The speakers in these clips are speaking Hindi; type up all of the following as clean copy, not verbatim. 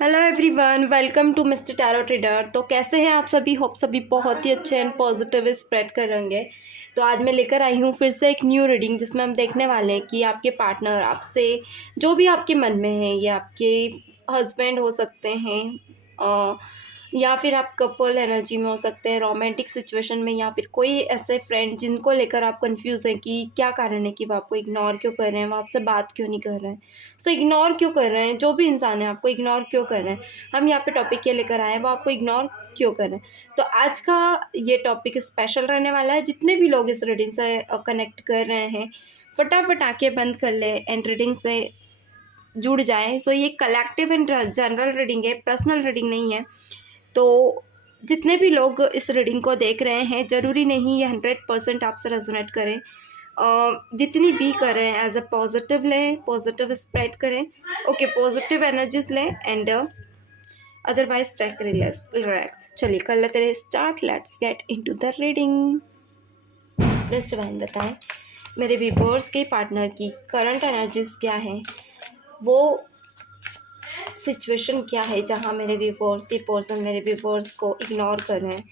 Hello everyone, welcome to Mister Tarot Trader. तो कैसे हैं आप सभी? होप सभी बहुत ही अच्छे एंड पॉजिटिव स्प्रेड कर रहेंगे। तो आज मैं लेकर आई हूँ फिर से एक न्यू रीडिंग जिसमें हम देखने वाले हैं कि आपके पार्टनर आपसे जो भी आपके मन में है, ये आपके हस्बैंड हो सकते हैं या फिर आप कपल एनर्जी में हो सकते हैं, रोमांटिक सिचुएशन में, या फिर कोई ऐसे फ्रेंड जिनको लेकर आप कंफ्यूज हैं कि क्या कारण है कि वो आपको इग्नोर क्यों कर रहे हैं, वो आपसे बात क्यों नहीं कर रहे हैं। सो इग्नोर क्यों कर रहे हैं, जो भी इंसान है आपको इग्नोर क्यों कर रहे हैं, हम यहाँ पे टॉपिक ये लेकर आए हैं, वो आपको इग्नोर क्यों कर रहे हैं। तो आज का ये टॉपिक स्पेशल रहने वाला है। जितने भी लोग इस रीडिंग से कनेक्ट कर रहे हैं, फटाफट आंखें बंद कर ले एंड रीडिंग से जुड़ जाएं। सो ये कलेक्टिव एंड जनरल रीडिंग है, पर्सनल रीडिंग नहीं है। तो जितने भी लोग इस रीडिंग को देख रहे हैं, ज़रूरी नहीं ये 100% आपसे रेजोनेट करें। जितनी भी करें एज अ पॉजिटिव लें, पॉजिटिव स्प्रेड करें, ओके, पॉजिटिव एनर्जीज लें एंड अदरवाइज टेक रिलैक्स। चलिए कर लेते हैं start. Let's get into the reading. Please divine बताएं मेरे व्यूअर्स के पार्टनर की करंट एनर्जीज क्या है, वो सिचुएशन क्या है जहाँ मेरे व्यूअर्स के पर्सन मेरे व्यूअर्स को इग्नोर कर रहे हैं।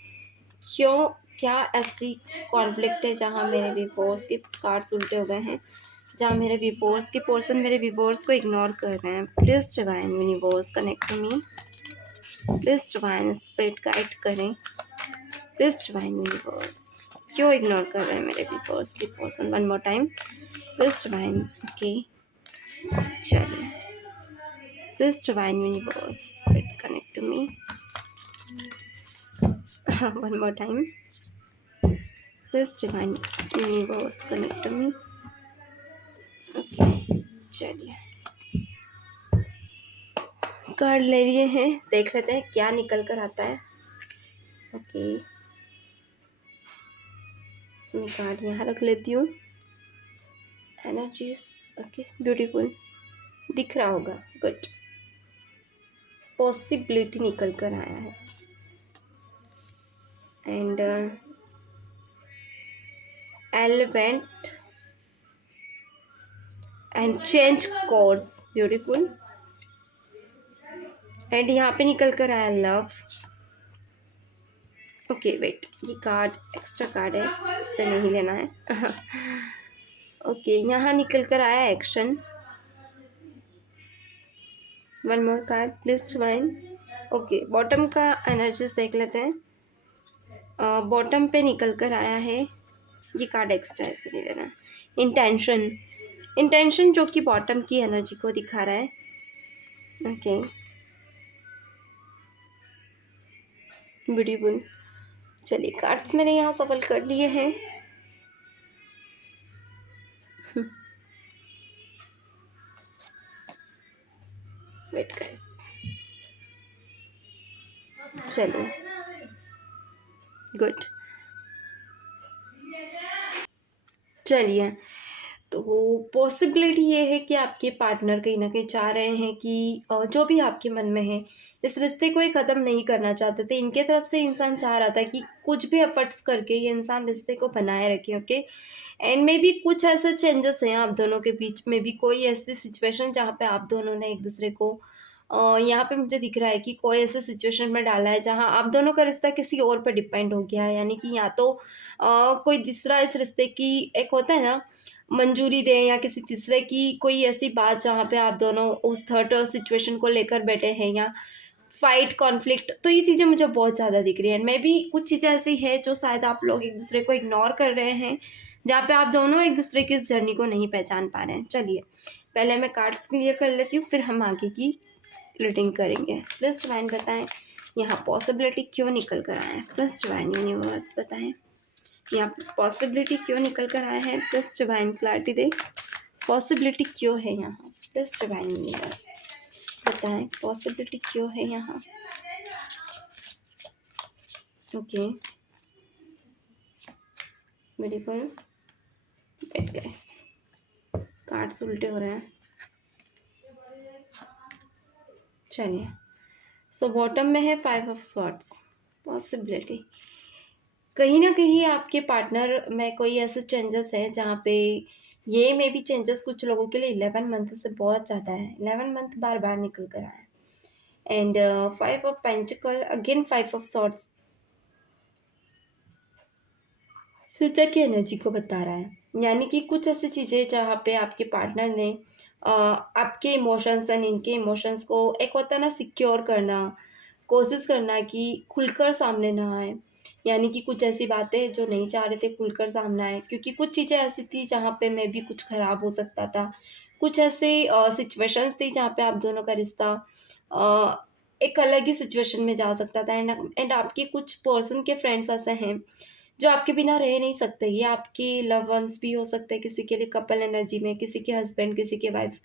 क्यों, क्या ऐसी कॉन्फ्लिक्ट है जहाँ मेरे व्यूअर्स के कार्ड्स उल्टे हो गए हैं, जहाँ मेरे व्यूअर्स के पर्सन मेरे व्यूअर्स को इग्नोर कर रहे हैं। Please divine universe connect to me. Please divine spirit guide करें। प्लीज डिवाइन यूनिवर्स क्यों इग्नोर कर रहे हैं मेरे व्यूअर्स के person. One more time please divine. Okay, चलिए please divine universe spirit connect to me. One more time please divine universe connect to me. Okay, चलिए कार्ड ले लिए हैं, देख लेते हैं क्या निकल कर आता है। ओके, इसमें कार्ड यहाँ रख लेती हूँ। एनर्जीज, ओके, ब्यूटीफुल दिख रहा होगा, गुड। पॉसिबिलिटी निकल कर आया है and elephant and change course, beautiful. And यहाँ पे निकल कर आया लव। ओके वेट, ये कार्ड एक्स्ट्रा कार्ड है, इससे नहीं लेना है। ओके, यहाँ निकल कर आया action. One more card please divine. Okay, bottom का एनर्जीज देख लेते हैं। बॉटम पे निकल कर आया है, ये कार्ड एक्स्ट्रा है, इसे नहीं लेना। इंटेंशन, इंटेंशन जो कि बॉटम की एनर्जी को दिखा रहा है। Okay, beautiful. चलिए कार्ड्स मैंने यहाँ सफल कर लिए हैं। वेट गाइस, चलिए गुड। चलिए, तो पॉसिबिलिटी ये है कि आपके पार्टनर कहीं ना कहीं चाह रहे हैं कि जो भी आपके मन में है, इस रिश्ते को ये ख़त्म नहीं करना चाहते थे। इनके तरफ से इंसान चाह रहा था कि कुछ भी एफर्ट्स करके ये इंसान रिश्ते को बनाए रखे। ओके, एंड मे बी कुछ ऐसे चेंजेस हैं आप दोनों के बीच में भी, कोई ऐसी सिचुएशन जहाँ पे आप दोनों ने एक दूसरे को यहाँ पे मुझे दिख रहा है कि कोई ऐसे सिचुएशन में डाला है जहाँ आप दोनों का रिश्ता किसी और पर डिपेंड हो गया है। यानी कि या तो कोई तीसरा इस रिश्ते की, एक होता है ना, मंजूरी दें, या किसी तीसरे की कोई ऐसी बात जहाँ पे आप दोनों उस थर्ड सिचुएशन को लेकर बैठे हैं, या फाइट कॉन्फ्लिक्ट। तो ये चीज़ें मुझे बहुत ज़्यादा दिख रही हैं। मे बी कुछ चीज़ें ऐसी है जो शायद आप लोग एक दूसरे को इग्नोर कर रहे हैं, जहाँ पे आप दोनों एक दूसरे की इस जर्नी को नहीं पहचान पा रहे हैं। चलिए पहले मैं कार्ड्स क्लियर कर लेती हूँ, फिर हम आगे की रीडिंग करेंगे। प्लस डिवाइन बताएं यहाँ पॉसिबिलिटी क्यों निकल कर आए हैं। प्लस डिवाइन यूनिवर्स बताएं यहाँ पॉसिबिलिटी क्यों निकल कर आए हैं। प्लस डिवाइन क्लैरिटी दे, पॉसिबिलिटी क्यों है यहाँ। प्लस डिवाइन यूनिवर्स बताएं पॉसिबिलिटी क्यों है यहाँ। Okay, beautiful. Wait guys, cards उल्टे हो रहे हैं। चलिए, सो बॉटम में है 5 ऑफ स्वॉर्ड्स। पॉसिबिलिटी कहीं ना कहीं आपके पार्टनर में कोई ऐसे चेंजेस है जहाँ पे ये मे भी चेंजेस कुछ लोगों के लिए 11 मंथ से बहुत ज़्यादा है। 11 मंथ बार बार निकल कर आया है and 5 of pentacle, again 5 of swords, future की एनर्जी को बता रहा है। यानी कि कुछ ऐसी चीज़ें जहाँ पे आपके पार्टनर ने आपके इमोशंस एंड इनके इमोशंस को, एक होता है ना सिक्योर करना, कोशिश करना कि खुलकर सामने ना आए। यानी कि कुछ ऐसी बातें जो नहीं चाह रहे थे खुलकर सामने आए, क्योंकि कुछ चीज़ें ऐसी थी जहाँ पे मे भी कुछ ख़राब हो सकता था। कुछ ऐसे सिचुएशंस थी जहाँ पे आप दोनों का रिश्ता एक अलग ही सिचुएशन में जा सकता था। एंड आपके कुछ पर्सन के फ्रेंड्स ऐसे हैं जो आपके बिना रह नहीं सकते। ये आपके लव वंस भी हो सकते हैं, किसी के लिए कपल एनर्जी में, किसी के हस्बैंड, किसी के वाइफ।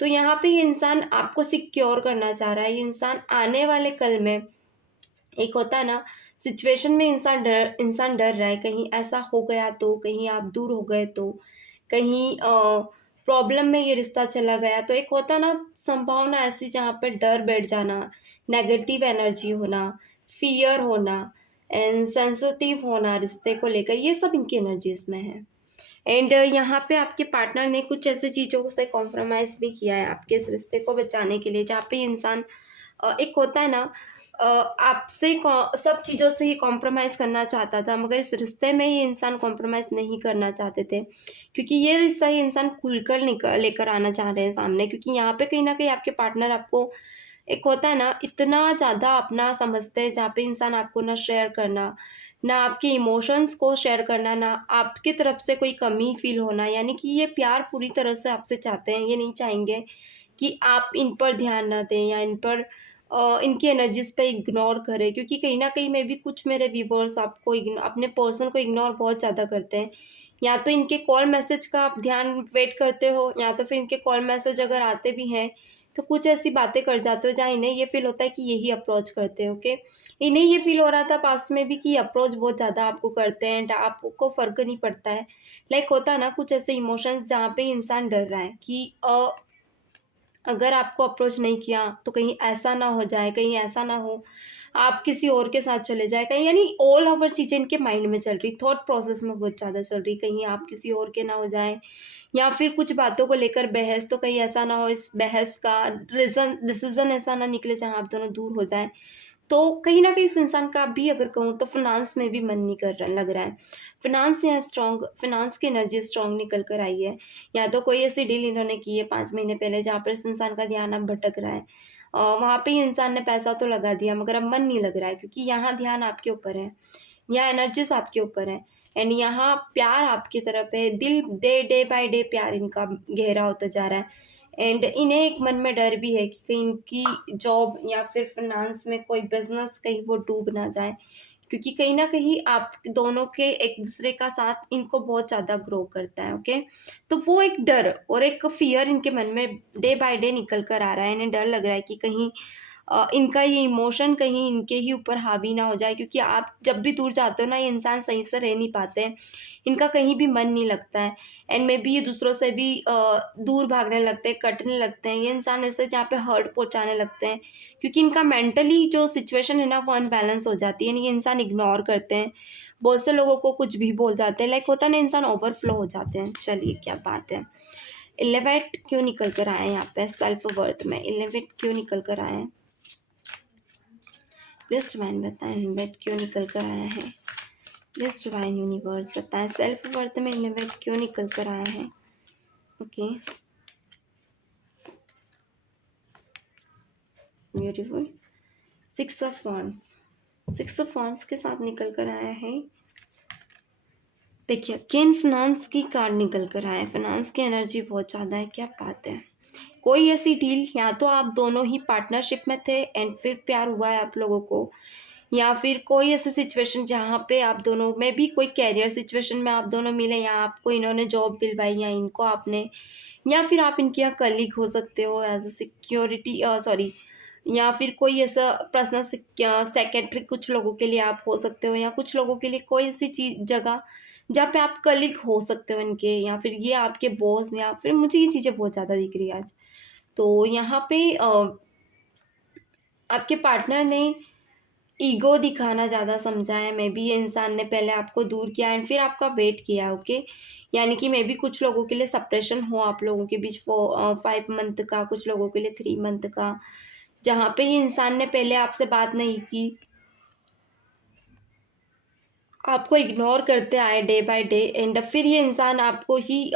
तो यहाँ पे ये इंसान आपको सिक्योर करना चाह रहा है। ये इंसान आने वाले कल में, एक होता है ना सिचुएशन में इंसान डर रहा है, कहीं ऐसा हो गया तो, कहीं आप दूर हो गए तो, कहीं प्रॉब्लम में ये रिश्ता चला गया तो, एक होता है ना संभावना ऐसी जहाँ पे डर बैठ जाना, नेगेटिव एनर्जी होना, फियर होना एंड सेंसिटिव होना रिश्ते को लेकर, ये सब इनकी एनर्जी इसमें है। एंड यहाँ पे आपके पार्टनर ने कुछ ऐसी चीज़ों से कॉम्प्रोमाइज़ भी किया है आपके इस रिश्ते को बचाने के लिए, जहाँ पे इंसान एक होता है ना आपसे सब चीज़ों से ही कॉम्प्रोमाइज़ करना चाहता था, मगर इस रिश्ते में ये इंसान कॉम्प्रोमाइज़ नहीं करना चाहते थे, क्योंकि ये रिश्ता ये इंसान खुलकर लेकर आना चाह रहे हैं सामने। क्योंकि यहाँ पे कहीं ना कहीं आपके पार्टनर आपको, एक होता है ना इतना ज़्यादा अपना समझते हैं, जहाँ पे इंसान आपको ना शेयर करना, ना आपके इमोशंस को शेयर करना, ना आपकी तरफ से कोई कमी फील होना। यानी कि ये प्यार पूरी तरह से आपसे चाहते हैं, ये नहीं चाहेंगे कि आप इन पर ध्यान ना दें या इन पर इनकी एनर्जीज़ पे इग्नोर करें। क्योंकि कहीं न कहीं मे बी कुछ मेरे व्यूअर्स आपको अपने पर्सन को इग्नोर बहुत ज़्यादा करते हैं। या तो इनके कॉल मैसेज का आप ध्यान वेट करते हो, या तो फिर इनके कॉल मैसेज अगर आते भी हैं, तो कुछ ऐसी बातें कर जाते हो जहाँ इन्हें ये फ़ील होता है कि यही अप्रोच करते हैं, ओके? इन्हें ये फ़ील हो रहा था पास्ट में भी कि अप्रोच बहुत ज़्यादा आपको करते हैं एंड आपको फ़र्क नहीं पड़ता है। लाइक होता है ना कुछ ऐसे इमोशंस जहाँ पे इंसान डर रहा है कि अगर आपको अप्रोच नहीं किया तो कहीं ऐसा ना हो जाए, कहीं ऐसा ना हो आप किसी और के साथ चले जाए कहीं, यानी ऑल ओवर चीज़ें इनके माइंड में चल रही, थॉट प्रोसेस में बहुत ज़्यादा चल रही, कहीं आप किसी और के ना हो जाएँ, या फिर कुछ बातों को लेकर बहस, तो कहीं ऐसा ना हो इस बहस का डिसीज़न ऐसा ना निकले जहाँ आप दोनों दूर हो जाएँ। तो कहीं न कहीं इस इंसान का भी अगर कहूँ तो फ़िनांस में भी मन नहीं कर रहा लग रहा है। फ़िनांस यहाँ स्ट्रॉन्ग, फ़िनांस की एनर्जी स्ट्रॉन्ग निकल कर आई है। या तो कोई ऐसी डील इन्होंने की है 5 महीने पहले जहाँ पर इस इंसान का ध्यान अब भटक रहा है। वहाँ पे ही इंसान ने पैसा तो लगा दिया मगर अब मन नहीं लग रहा है, क्योंकि यहाँ ध्यान आपके ऊपर है, यहाँ एनर्जीज़ आपके ऊपर है एंड यहाँ प्यार आपकी तरफ है। दिल डे बाय डे प्यार इनका गहरा होता जा रहा है एंड इन्हें एक मन में डर भी है कि कहीं इनकी जॉब या फिर फाइनेंस में कोई बिज़नेस कहीं वो डूब ना जाए, क्योंकि कहीं न कहीं आप दोनों के एक-दूसरे का साथ इनको बहुत ज़्यादा ग्रो करता है, ओके? तो वो एक डर और एक फ़ियर इनके मन में डे बाय डे निकल कर आ रहा है। इन्हें डर लग रहा है कि कहीं इनका ये इमोशन कहीं इनके ही ऊपर हावी ना हो जाए, क्योंकि आप जब भी दूर जाते हो ना, ये इंसान सही से रह नहीं पाते हैं। इनका कहीं भी मन नहीं लगता है एंड मे बी ये दूसरों से भी दूर भागने लगते हैं, कटने लगते हैं। ये इंसान ऐसे जहाँ पे हर्ट पहुँचाने लगते हैं, क्योंकि इनका मेंटली जो सिचुएशन है ना वो अनबैलेंस हो जाती है। यानी ये इंसान इग्नोर करते हैं, बहुत से लोगों को कुछ भी बोल जाते हैं, लाइक होता है ना इंसान ओवरफ्लो हो जाते हैं। चलिए क्या बात है। 11 क्यों निकल कर आए हैं यहाँ पे सेल्फ वर्थ में, 11 क्यों निकल कर आए हैं? प्लीज़ डिवाइन बताएं 11 क्यों निकल कर आया है? प्लीज़ डिवाइन यूनिवर्स बताएं सेल्फ वर्थ में 11 क्यों निकल कर आया है? Okay, beautiful. 6 of wands, 6 of wands के साथ निकल कर आया है। देखिए अगेन फिनांस की कार्ड निकल कर आया है। फिनांस की एनर्जी बहुत ज़्यादा है, क्या बात है। कोई ऐसी डील, या तो आप दोनों ही पार्टनरशिप में थे एंड फिर प्यार हुआ है आप लोगों को, या फिर कोई ऐसी सिचुएशन जहाँ पे आप दोनों में भी कोई कैरियर सिचुएशन में आप दोनों मिले, या आपको इन्होंने जॉब दिलवाई या इनको आपने, या फिर आप इनके यहाँ कलीग हो सकते हो एज अ सिक्योरिटी, सॉरी, या फिर कोई ऐसा पर्सनल सेक्रेटरी कुछ लोगों के लिए आप हो सकते हो, या कुछ लोगों के लिए कोई ऐसी चीज जगह जहाँ पे आप कलीग हो सकते हो इनके, या फिर ये आपके बॉस, या फिर मुझे ये चीज़ें बहुत ज़्यादा दिख रही है आज। तो यहाँ पे आपके पार्टनर ने ईगो दिखाना ज़्यादा समझा है। मे बी ये इंसान ने पहले आपको दूर किया एंड फिर आपका वेट किया, ओके? यानी कि मे बी कुछ लोगों के लिए सेपरेशन हो आप लोगों के बीच 5 मंथ का, कुछ लोगों के लिए 3 मंथ का, जहाँ पे ये इंसान ने पहले आपसे बात नहीं की, आपको इग्नोर करते आए डे बाय डे, एंड फिर ये इंसान आपको ही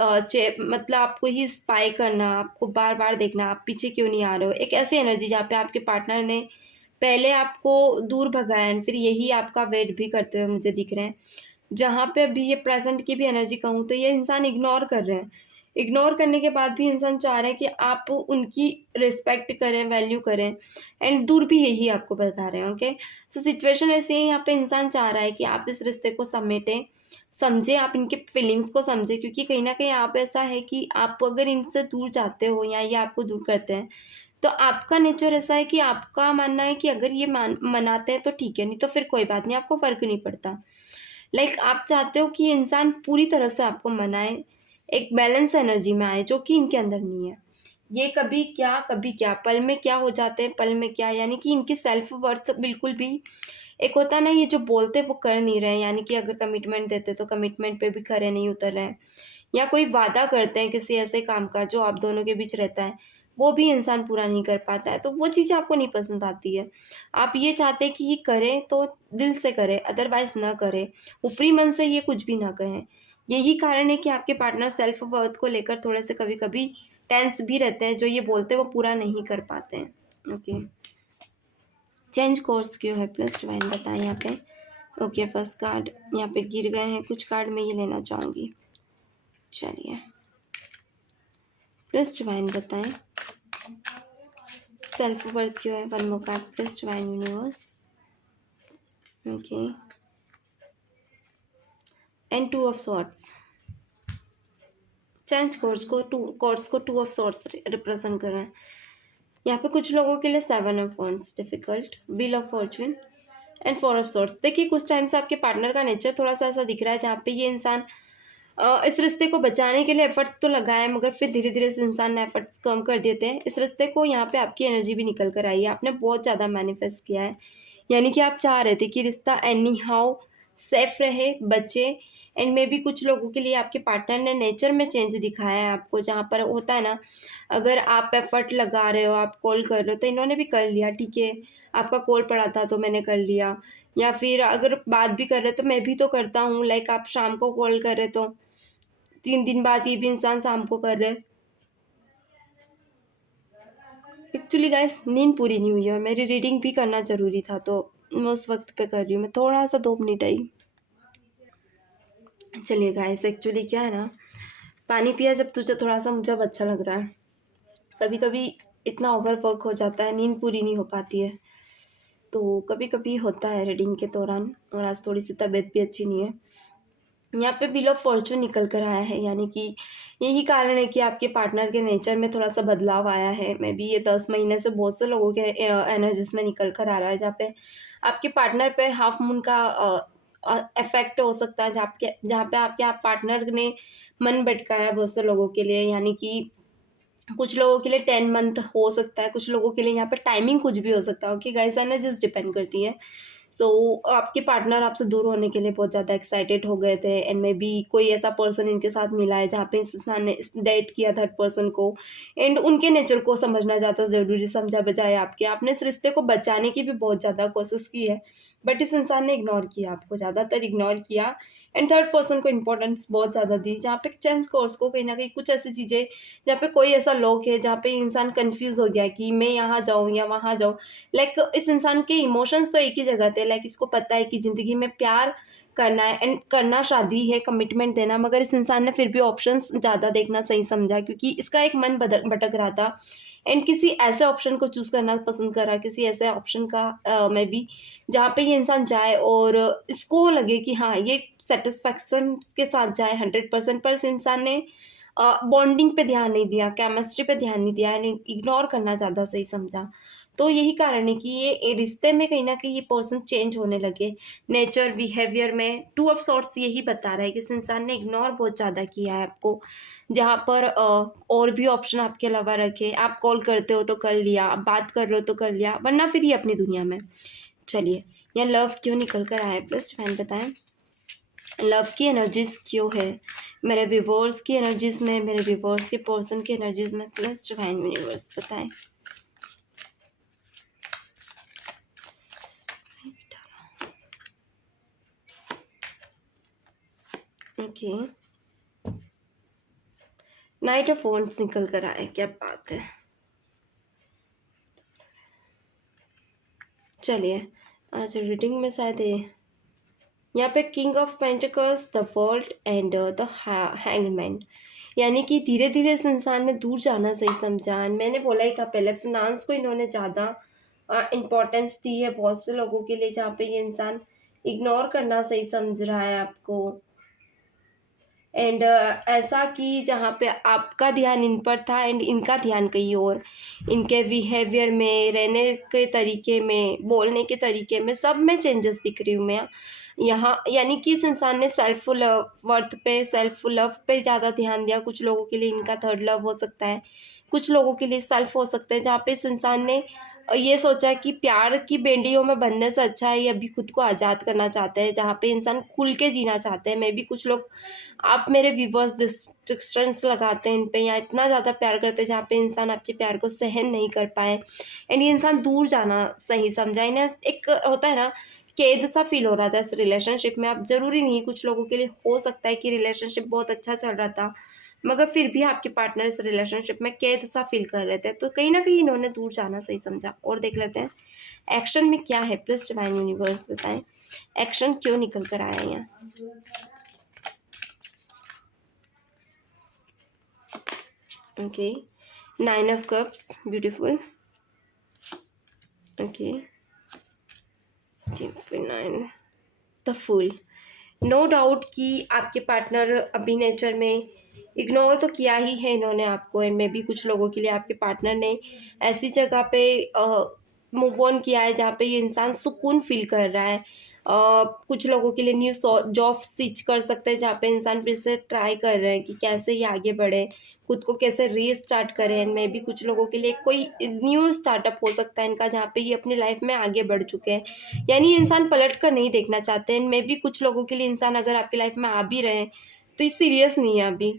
मतलब आपको ही स्पाई करना, आपको बार बार देखना आप पीछे क्यों नहीं आ रहे हो, एक ऐसी एनर्जी जहाँ पे आपके पार्टनर ने पहले आपको दूर भगाया एंड फिर यही आपका वेट भी करते हुए मुझे दिख रहे हैं। जहाँ पे अभी ये प्रेजेंट की भी एनर्जी कहूँ तो ये इंसान इग्नोर कर रहे हैं। इग्नोर करने के बाद भी इंसान चाह रहा है कि आप उनकी रिस्पेक्ट करें, वैल्यू करें, एंड दूर भी यही आपको बता रहे हैं। ओके, सो सिचुएशन ऐसी है, यहाँ पे इंसान चाह रहा है कि आप इस रिश्ते को समेटें, समझें, आप इनके फीलिंग्स को समझें, क्योंकि कहीं ना कहीं आप ऐसा है कि आप अगर इनसे दूर जाते हो या ये आपको दूर करते हैं तो आपका नेचर ऐसा है कि आपका मानना है कि अगर ये मनाते हैं तो ठीक है, नहीं तो फिर कोई बात नहीं, आपको फ़र्क नहीं पड़ता। आप चाहते हो कि ये इंसान पूरी तरह से आपको मनाए, एक बैलेंस एनर्जी में आए जो कि इनके अंदर नहीं है। ये कभी क्या पल में क्या हो जाते हैं, पल में क्या, यानी कि इनकी सेल्फ वर्थ बिल्कुल भी, एक होता है ना ये जो बोलते हैं वो कर नहीं रहे हैं, यानी कि अगर कमिटमेंट देते तो कमिटमेंट पे भी खरे नहीं उतर रहे हैं, या कोई वादा करते हैं किसी ऐसे काम का जो आप दोनों के बीच रहता है, वो भी इंसान पूरा नहीं कर पाता है, तो वो चीज़ें आपको नहीं पसंद आती है। आप ये चाहते हैं कि ये करे तो दिल से करे, अदरवाइज़ ना करे, ऊपरी मन से ये कुछ भी ना कहें। यही कारण है कि आपके पार्टनर सेल्फ वर्थ को लेकर थोड़े से कभी-कभी टेंस भी रहते हैं, जो ये बोलते हैं वो पूरा नहीं कर पाते हैं। ओके, चेंज कोर्स क्यों है प्लस डिवाइन बताएं यहाँ पे। ओके, फर्स्ट कार्ड यहाँ पे गिर गए हैं कुछ कार्ड, मैं ये लेना चाहूँगी। चलिए, प्लस डिवाइन बताएं सेल्फ वर्थ क्यों है। One more card plus divine universe. Okay, and two of swords. Change course को टू ऑफ सॉर्ड्स रिप्रेजेंट कर रहे हैं। यहाँ पे कुछ लोगों के लिए seven of wands difficult, wheel of Fortune and four of swords. देखिए कुछ टाइम से आपके पार्टनर का नेचर थोड़ा सा ऐसा दिख रहा है जहाँ पे ये इंसान इस रिश्ते को बचाने के लिए एफर्ट्स तो लगाए, मगर फिर धीरे धीरे इस इंसान ने एफर्ट्स कम कर दिए थे। इस रिश्ते को यहाँ पे आपकी एनर्जी भी निकल कर आई है, आपने बहुत ज़्यादा मैनिफेस्ट किया है, यानी कि आप चाह रहे थे कि रिश्ता एनी हाउ सेफ रहे, बचे, एंड मे बी कुछ लोगों के लिए आपके पार्टनर ने नेचर में चेंज दिखाया है आपको, जहाँ पर होता है ना, अगर आप एफर्ट लगा रहे हो, आप कॉल कर रहे हो तो इन्होंने भी कर लिया, ठीक है, आपका कॉल पड़ा था तो मैंने कर लिया, या फिर अगर बात भी कर रहे हो तो मैं भी तो करता हूँ, आप शाम को कॉल कर रहे तो 3 दिन बाद ये भी इंसान शाम को कर रहे हैं। एक्चुअली गाइस नींद पूरी नहीं हुई है और मेरी रीडिंग भी करना ज़रूरी था, तो मैं उस वक्त पे कर रही हूँ, मैं थोड़ा सा 2 मिनट आई। चलिए गाइस, एक्चुअली क्या है ना, पानी पिया जब तुझे थोड़ा सा मुझे अब अच्छा लग रहा है। कभी कभी इतना ओवर वर्क हो जाता है, नींद पूरी नहीं हो पाती है, तो कभी कभी होता है रीडिंग के दौरान, और आज थोड़ी सी तबीयत भी अच्छी नहीं है। यहाँ पे व्हील ऑफ फॉर्चून निकल कर आया है, यानी कि यही कारण है कि आपके पार्टनर के नेचर में थोड़ा सा बदलाव आया है। मे बी ये 10 महीने से बहुत से लोगों के एनर्जीज में निकल कर आ रहा है, जहाँ पे आपके पार्टनर पे हाफ मून का इफेक्ट हो सकता है, जहाँ पे आपके पार्टनर ने मन भटकाया है बहुत से लोगों के लिए, यानी कि कुछ लोगों के लिए 10 मंथ हो सकता है, कुछ लोगों के लिए यहाँ पे टाइमिंग कुछ भी हो सकता है। ओके गाइस, एनर्जीज डिपेंड करती है। सो आपके पार्टनर आपसे दूर होने के लिए बहुत ज़्यादा एक्साइटेड हो गए थे, एंड मे बी कोई ऐसा पर्सन इनके साथ मिला है जहाँ पे इस इंसान ने डेट किया थर्ड पर्सन को, एंड उनके नेचर को समझना ज़्यादा ज़रूरी समझा, बजाय आपने इस रिश्ते को बचाने की भी बहुत ज़्यादा कोशिश की है, बट इस इंसान ने इग्नोर किया, आपको ज़्यादातर इग्नोर किया, एंड थर्ड पर्सन को इंपॉर्टेंस बहुत ज़्यादा दी, जहाँ पे चेंज कोर्स को कहीं ना कहीं कुछ ऐसी चीज़ें, जहाँ पे कोई ऐसा लोग है जहाँ पे इंसान कंफ्यूज हो गया कि मैं यहाँ जाऊँ या वहाँ जाऊँ। इस इंसान के इमोशंस तो एक ही जगह थे, इसको पता है कि ज़िंदगी में प्यार करना है एंड करना शादी है, कमिटमेंट देना, मगर इस इंसान ने फिर भी ऑप्शंस ज़्यादा देखना सही समझा, क्योंकि इसका एक मन भटक रहा था, एंड किसी ऐसे ऑप्शन को चूज़ करना पसंद करा, किसी ऐसे ऑप्शन का में भी जहाँ पे ये इंसान जाए और इसको लगे कि हाँ ये सेटिस्फैक्शन के साथ जाए 100%, पर इस इंसान ने बॉन्डिंग पे ध्यान नहीं दिया, केमिस्ट्री पे ध्यान नहीं दिया, यानी इग्नोर करना ज़्यादा सही समझा। तो यही कारण है कि ये रिश्ते में कहीं न कहीं ये पर्सन चेंज होने लगे, नेचर, बिहेवियर में। टू ऑफ सॉर्ट्स यही बता रहा है कि इस इंसान ने इग्नोर बहुत ज़्यादा किया है आपको, जहाँ पर और भी ऑप्शन आपके अलावा रखे, आप कॉल करते हो तो कर लिया, आप बात कर रहे हो तो कर लिया, वरना फिर ये अपनी दुनिया में। चलिए, यहाँ लव क्यों निकल कर आया है प्लीज़ डिवाइन बताएँ। लव की एनर्जीज क्यों है मेरे व्यूअर्स की एनर्जीज में, मेरे व्यूअर्स के पर्सन की एनर्जीज में, प्लस डिवाइन यूनिवर्स बताएं। ओके, नाइट ऑफ वॉन्ड्स निकल कर आए, क्या बात है। चलिए आज रीडिंग में शायद यहाँ पे king of pentacles, the world and the hangman, यानी कि धीरे धीरे इस इंसान ने दूर जाना सही समझा। मैंने बोला ही था पहले, फिनांस को इन्होंने ज़्यादा इम्पोर्टेंस दी है बहुत से लोगों के लिए, जहाँ पे ये इंसान इग्नोर करना सही समझ रहा है आपको। एंड ऐसा कि जहाँ पे आपका ध्यान इन पर था एंड इनका ध्यान कहीं और, इनके बिहेवियर में, रहने के तरीके में, बोलने के तरीके में, सब में चेंजेस दिख रही हूँ मैं यहाँ। यानी कि इस इंसान ने सेल्फ लव, वर्थ पे, सेल्फ लव पे ज़्यादा ध्यान दिया। कुछ लोगों के लिए इनका थर्ड लव हो सकता है, कुछ लोगों के लिए सेल्फ हो सकता है, जहाँ पे इस इंसान ने ये सोचा कि प्यार की बेड़ियों में बंधने से अच्छा है ये अभी खुद को आज़ाद करना चाहते हैं, जहाँ पे इंसान खुल के जीना चाहते हैं। मे बी कुछ लोग, आप मेरे व्यूवर्स डिस्ट्रिक्शंस लगाते हैं इन पे, या इतना ज़्यादा प्यार करते हैं जहाँ पे इंसान आपके प्यार को सहन नहीं कर पाए एंड ये इंसान दूर जाना सही समझा। इन्हें एक होता है ना, कैद सा फील हो रहा था इस रिलेशनशिप में। अब ज़रूरी नहीं, कुछ लोगों के लिए हो सकता है कि रिलेशनशिप बहुत अच्छा चल रहा था मगर फिर भी आपके पार्टनर इस रिलेशनशिप में कैद सा फील कर रहे थे, तो कहीं ना कहीं इन्होंने दूर जाना सही समझा। और देख लेते हैं एक्शन में क्या है, प्लीज डिवाइन यूनिवर्स बताएं एक्शन क्यों निकल कर आया यहाँ। Okay, 9 of cups, beautiful. Okay, 9, the fool. No doubt कि आपके पार्टनर अभी नेचर में इग्नोर तो किया ही है इन्होंने आपको, एंड मे भी कुछ लोगों के लिए आपके पार्टनर ने ऐसी जगह पे मूव ऑन किया है जहाँ पे ये इंसान सुकून फील कर रहा है। कुछ लोगों के लिए न्यू जॉब स्विच कर सकते हैं, जहाँ पे इंसान फिर से ट्राई कर रहे हैं कि कैसे ये आगे बढ़े, खुद को कैसे रीस्टार्ट करें। एंड मे भी कुछ लोगों के लिए कोई न्यू स्टार्टअप हो सकता है इनका, जहाँ पे ये अपनी लाइफ में आगे बढ़ चुके हैं, यानी इंसान पलट कर नहीं देखना चाहते हैं। मे भी कुछ लोगों के लिए इंसान अगर आपकी लाइफ में आ भी रहे हैं तो ये सीरियस नहीं है अभी।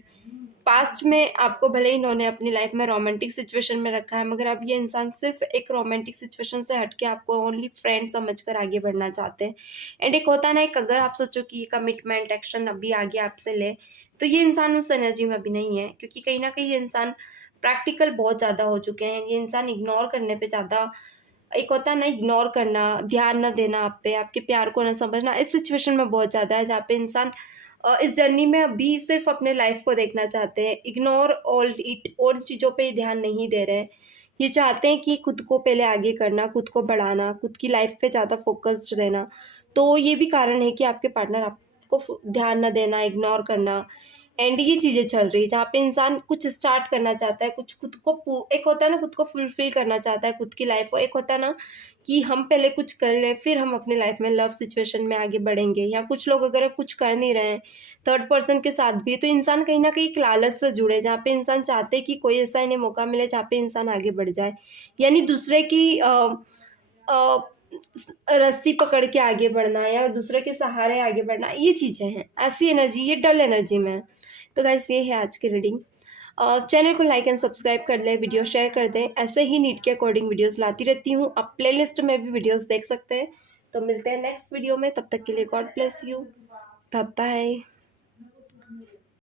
पास्ट में आपको भले ही इन्होंने अपनी लाइफ में रोमांटिक सिचुएशन में रखा है, मगर अब ये इंसान सिर्फ एक रोमांटिक सिचुएशन से हट के आपको ओनली फ्रेंड समझकर आगे बढ़ना चाहते हैं। एंड एक होता है ना, एक अगर आप सोचो कि ये कमिटमेंट एक्शन अभी आगे आपसे ले, तो ये इंसान उस एनर्जी में अभी नहीं है, क्योंकि कहीं ना कहीं ये इंसान प्रैक्टिकल बहुत ज़्यादा हो चुके हैं। ये इंसान इग्नोर करने पर ज़्यादा, एक होता है ना इग्नोर करना, ध्यान न देना आप पे, आपके प्यार को न समझना, इस सिचुएशन में बहुत ज़्यादा है, जहाँ पे इंसान इस जर्नी में अभी सिर्फ अपने लाइफ को देखना चाहते हैं। इग्नोर ऑल इट, और चीज़ों पे ध्यान नहीं दे रहे हैं। ये चाहते हैं कि खुद को पहले आगे करना, खुद को बढ़ाना, खुद की लाइफ पे ज़्यादा फोकस्ड रहना। तो ये भी कारण है कि आपके पार्टनर आपको ध्यान न देना, इग्नोर करना, एंड ये चीज़ें चल रही है जहाँ पे इंसान कुछ स्टार्ट करना चाहता है, कुछ खुद को, एक होता है ना खुद को फुलफिल करना चाहता है, खुद की लाइफ को। एक होता है ना कि हम पहले कुछ कर लें फिर हम अपनी लाइफ में लव सिचुएशन में आगे बढ़ेंगे, या कुछ लोग अगर कुछ कर नहीं रहे हैं थर्ड पर्सन के साथ भी, तो इंसान कहीं ना कहीं एक लालच से जुड़े, जहाँ पे इंसान चाहते हैं कि कोई ऐसा इन्हें मौका मिले जहाँ पे इंसान आगे बढ़ जाए, यानी दूसरे की अ, रस्सी पकड़ के आगे बढ़ना या दूसरे के सहारे आगे बढ़ना, ये चीज़ें हैं। ऐसी एनर्जी, ये डल एनर्जी में है। तो गाइस ये है आज की रीडिंग। चैनल को लाइक एंड सब्सक्राइब कर लें, वीडियो शेयर कर दें। ऐसे ही नीड के अकॉर्डिंग वीडियोस लाती रहती हूँ, आप प्लेलिस्ट में भी वीडियोस देख सकते हैं। तो मिलते हैं नेक्स्ट वीडियो में, तब तक के लिए God bless you, bye bye.